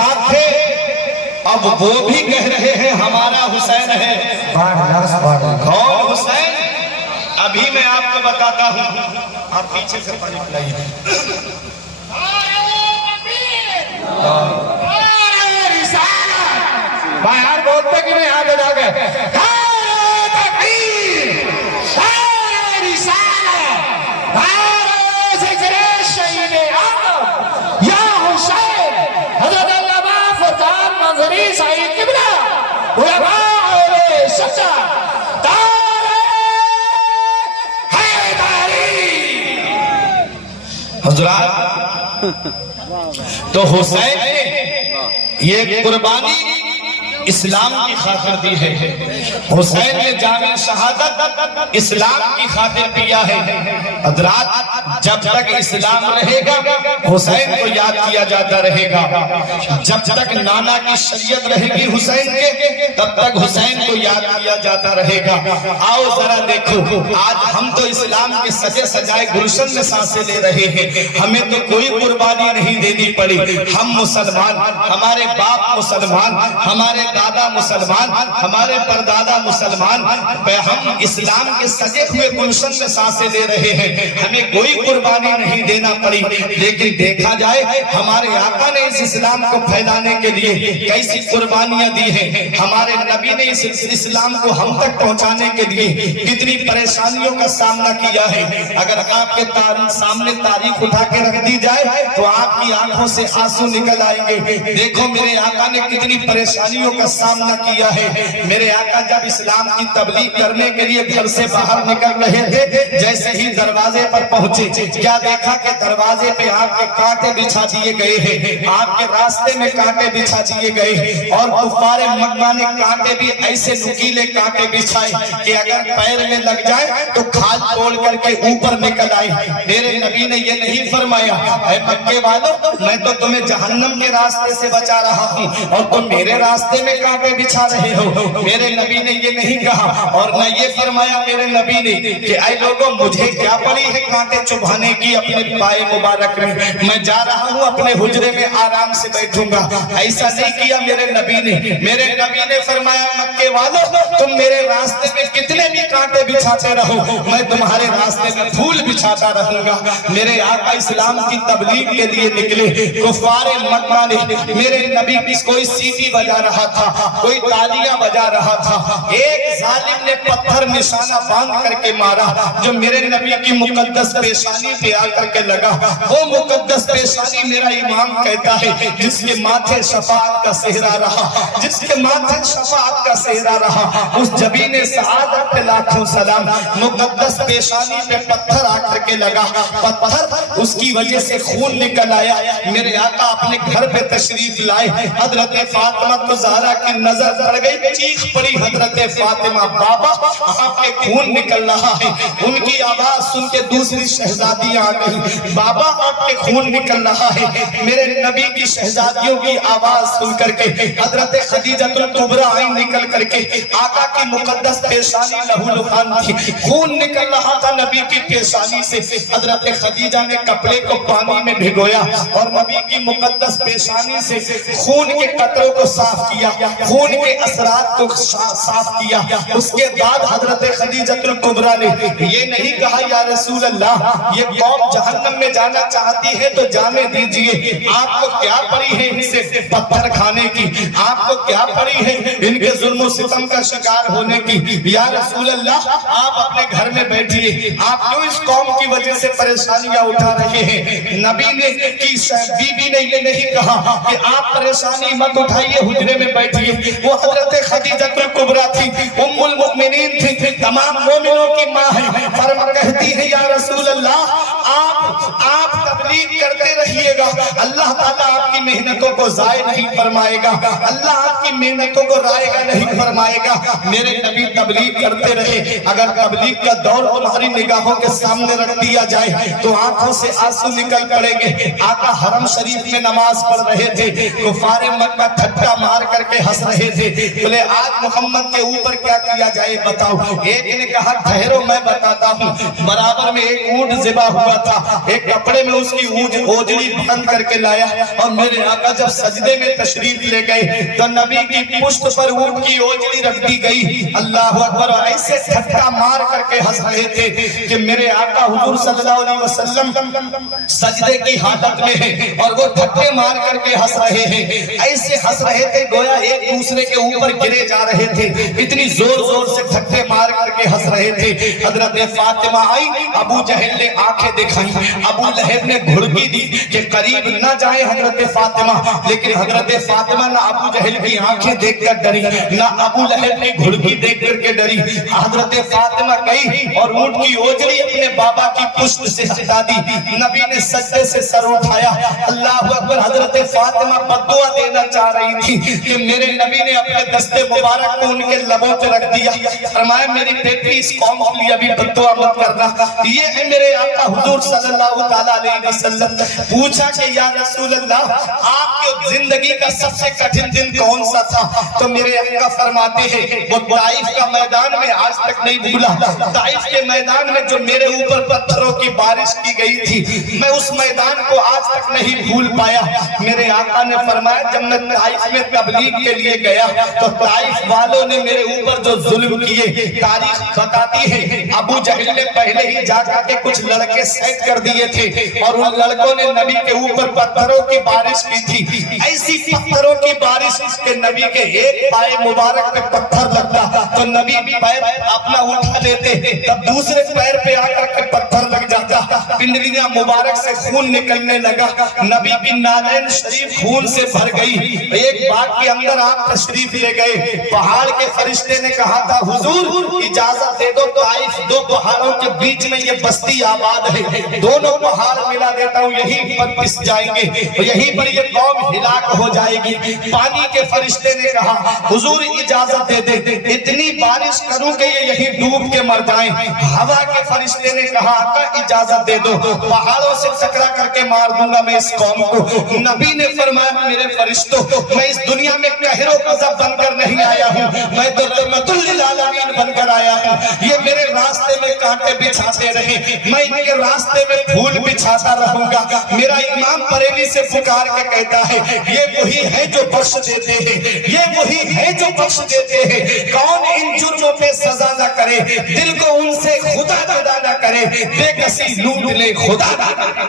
ساتھ تھے اب وہ بھی کہہ رہے ہیں ہمارا حسین ہے. کون حسین؟ ابھی میں آپ کو بتاتا ہوں. آپ پیچھے سے پانی پلائیے. باہر بولتے کہ نہیں آگے جا گئے حضرات. تو حسین نے یہ قربانی اسلام کی خاطر دی ہے. حسین نے جامع شہادت اسلام کی خاطر دیا ہے. حضرات جب تک اسلام رہے گا حسین کو یاد کیا جاتا رہے گا. جب تک نانا کی شریعت رہے گی حسین کے تب تک حسین کو یاد کیا جاتا رہے گا. آؤ ذرا دیکھو آج ہم تو اسلام کے سجے سجائے گلشن میں سانسیں لے رہے ہیں. ہمیں تو کوئی قربانی نہیں دینی پڑی. ہم مسلمان, ہمارے باپ مسلمان, ہمارے دادا مسلمان, ہمارے پردادا مسلمان, ہم اسلام کے سجے ہوئے گلشن میں سانسیں لے رہے ہیں. ہمیں کوئی قربانی نہیں دینا پڑی. لیکن دیکھا جائے ہمارے آقا نے اس اسلام کو پھیلانے کے لیے کیسی قربانیاں دی ہیں. ہمارے نبی نے اس اسلام کو ہم تک پہنچانے کے لیے کتنی پریشانیوں کا سامنا کیا ہے. اگر آپ کے سامنے تاریخ اٹھا کے رکھ دی جائے تو آپ کی آنکھوں سے آنسو نکل آئیں گے. دیکھو میرے آقا نے کتنی پریشانیوں کا سامنا کیا ہے. میرے آقا جب اسلام کی تبلیغ کرنے کے لیے گھر سے باہر نکل رہے تھے جیسے ہی دروازے پر پہنچے کیا دیکھا کہ دروازے پہ آپ کے کانٹے بچھا دیے گئے ہیں. آپ کے راستے میں کانٹے بچھا دیے گئے اور کفار مکہ نے کانٹے بھی ایسے نکیلے کانٹے بچھائے کہ اگر پیر میں لگ جائے تو کھال توڑ کر کے اوپر نکل آئے. میرے نبی نے یہ نہیں فرمایا اے مکے والوں میں تو تمہیں جہنم کے راستے سے بچا رہا ہوں اور تم میرے راستے میں کانٹے بچھا رہے ہو. میرے نبی نے یہ نہیں کہا اور نہ یہ فرمایا میرے نبی نے کہ اے لوگوں مجھے کیا پڑی ہے کانٹے چبھانے کی اپنے پائے مبارک میں جا رہا ہوں اپنے حجرے میں آرام سے بیٹھوں گا. ایسا نہیں کیا میرے نبی نے. میرے نبی نے فرمایا مکے والوں تم میرے راستے میں کتنے بھی کانٹے بچھاتے رہو میں تمہارے راستے میں پھول بچھاتا رہوں گا. میرے آقا اسلام کی تبلیغ کے لیے نکلے. کفار مکہ نے میرے نبی کوئی سیٹی بجا رہا تھا, کوئی تالیاں بجا رہا تھا. ایک ظالم نے پتھر نشانہ باندھ کر کے مارا جو میرے نبی کی مقدس پیشانی پہ آ کر کے لگا. وہ مقدس پیشانی میرا امام کہتا ہے جس کے ماتھے شفاعت کا صحرا رہا, جس کے ماتھے شفاعت کا صحرا رہا, اس جبین سعادت پہ لاکھوں سلام. مقدس پیشانی پہ پتھر آ کر کے لگا, پتھر اس کی وجہ سے خون نکل آیا. میرے آقا اپنے گھر پہ تشریف لائے. حضرت فاطمہ کو زہرا کی نظر پڑ گئی, چیخ پڑی حضرت فاطمہ بابا آپ کے خون نکل رہا ہے. ان کی آواز سن کے دوسری شہزادیاں آ گئی, بابا آپ کے خون نکل رہا ہے. میرے نبی کی شہزادیوں کی آواز سن کر کے حضرت خدیجہ الکبریٰ آئیں نکل کر کے. آقا کی مقدس پیشانی لہو لہان تھی, خون نکل رہا تھا نبی کی پیشانی سے. حضرت خدیجہ نے کپڑے کو پانی میں بھگویا اور نبی کی مقدس پیشانی سے خون کے قطروں کو صاف کیا, خون کے اثرات کو صاف کیا. اس کے بعد حضرت خدیجہ الکبریٰ نے یہ نہیں کہا یا رسول اللہ یہ قوم جہنم میں جانا چاہتی ہے تو جانے دیجئے, آپ کو کیا پڑی ہے ان سے پتھر کھانے کی, آپ کو کیا پڑی ہے ان کے ظلم و ستم کا شکار ہونے کی. یا رسول اللہ آپ اپنے گھر میں بیٹھیے, آپ کیوں اس قوم کی وجہ سے پریشانیاں اٹھا رہے ہیں. نبی نے کی بی بی نے یہ نہیں کہا کہ آپ پریشانی مت اٹھائیے حجرے میں بیٹھیے. وہ حضرت خدیجہ الکبریٰ تھی, ام المؤمنین تھی, تمام مومنوں کی ماں ہے. فرما کہتی ہے یا رسول اللہ آپ تبلیغ کرتے رہیے گا, اللہ تعالیٰ آپ کی محنتوں کو ضائع نہیں فرمائے گا, اللہ آپ کی محنتوں کو رائے نہیں فرمائے گا. میرے نبی تبلیغ کرتے رہے. اگر تبلیغ کا دور تمہاری نگاہوں کے سامنے رکھ دیا جائے تو آنکھوں سے آنسو نکل پڑیں گے. آقا حرم شریف میں نماز پڑھ رہے تھے, کفار مکہ ٹھٹا مار کر کے ہنس رہے تھے. بولے آج محمد کے اوپر کیا کیا جائے بتاؤ. ایک نے کہا ٹھہرو میں بتاتا ہوں. برابر میں ایک اونٹ ذبح ہوا تھا، ایک کپڑے میں اس کی اوجڑی بند کر کے لایا، اور میرے آقا جب سجدے میں تشریف لے گئے تو نبی کی پشت پر اونٹ کی اوجڑی رکھ دی گئی۔ اللہ اکبر، ایسے دھکا مار کر کے ہنس رہے تھے کہ میرے آقا حضور صلی اللہ علیہ وسلم سجدے کی حالت میں ہیں اور وہ دھکے مار کر کے ہنس رہے ہیں، ایسے ہنس رہے تھے گویا ایک دوسرے کے اوپر گرے جا رہے تھے، اتنی زور زور سے دھکے مار کر کے ہنس رہے تھے۔ حضرت فاطمہ آئی، ابو جہل نے آنکھیں دکھائیں، ابو لہب نے گھڑکی دی کہ قریب نہ جائے حضرت فاطمہ، لیکن حضرت فاطمہ نہ ابو جہل کی آنکھیں دیکھ کر ڈری، نہ ابو لہب کی گھڑکی دیکھ کر کے ڈری۔ حضرت فاطمہ گئی اور اونٹ کی اوجڑی اپنے بابا کی پشت سے ہٹا دی، نبی نے سجدے سے سر اٹھایا۔ اللہ اکبر، حضرت فاطمہ بددعا دینا چاہ رہی تھی کہ میرے نبی نے اپنے دستے مبارک کو ان کے لبوں پہ رکھ دیا، فرمایا میری بیٹی اس قوم کے لیے ابھی بددعا مت کرنا۔ یہ ہے میرے آقا حضور صلی اللہ تعالیٰ علیہ وسلم۔ پوچھا کہ یا رسول اللہ، آپ کی زندگی کا سب سے کٹھن دن کون سا تھا؟ تو میرے آقا فرماتے ہیں وہ طائف کا میدان میں آج تک نہیں بھولا، طائف کے میدان میں جو میرے اوپر پتھروں کی بارش کی گئی تھی، میں اس میدان کو آج تک نہیں بھول پایا۔ میرے آقا نے فرمایا جب میں طائف میں تبلیغ کے لیے گیا تو طائف والوں نے میرے اوپر جو ظلم کیے، تاریخ بتاتی ہے ابو جہل نے پہلے ہی جا کر کے کچھ لڑکے سیٹ کر دیے تھے اور ان لڑکوں نے نبی کے اوپر پتھروں کی بارش کی تھی، ایسی پتھروں کی بارش کہ نبی کے ایک پائے مبارک پہ پتھر لگتا تو نبی پیر اپنا اٹھا لیتے، تب دوسرے پیر پہ آ کر کے پتھر لگ جاتا، پنڈلیاں مبارک سے خون نکلنے لگا، نبی کی نالین شریف خون سے بھر گئی۔ ایک باغ کے اندر آپ تشریف لے گئے، پہاڑ کے فرشتے نے کہا تھا حضور اجازت دے دو، طائف دو پہاڑوں کے بیچ میں یہ بستی آباد ہے، دونوں پہاڑ ملا دیتا ہوں، یہیں پر پس جائیں گے، یہیں پر یہ قوم ہلاک ہو جائے گی۔ پانی کے فرشتے نے کہا حضور اجازت دے دے، اتنی بارش کروں کہ یہ یہیں ڈوب کے مر جائیں۔ ہوا کے فرشتے نے کہا آقا اجازت دے دو، پہاڑوں سے ٹکرا کر کے مار دوں گا میں اس قوم کو۔ نبی نے فرمایا میرے فرشتوں، میں اس دنیا میں قہر و غضب بن کر نہیں آیا ہوں، میں تو رحمت للعالمین بن کر آیا ہوں۔ یہ میرے راستے میں کانٹے بچھاتے رہے، میں ان کے راستے میں پھول بچھاتا رہوں گا۔ میرا امام بریلی سے پکار کے کہتا ہے یہ وہی ہے جو بخش دیتے ہیں، یہ وہی ہے جو بخش دیتے ہیں، کون ان جرموں پہ سزا نہ کرے، دل کو ان سے خدا جدا نہ کرے، بے کسی لوٹ لے خدا نہ کرے۔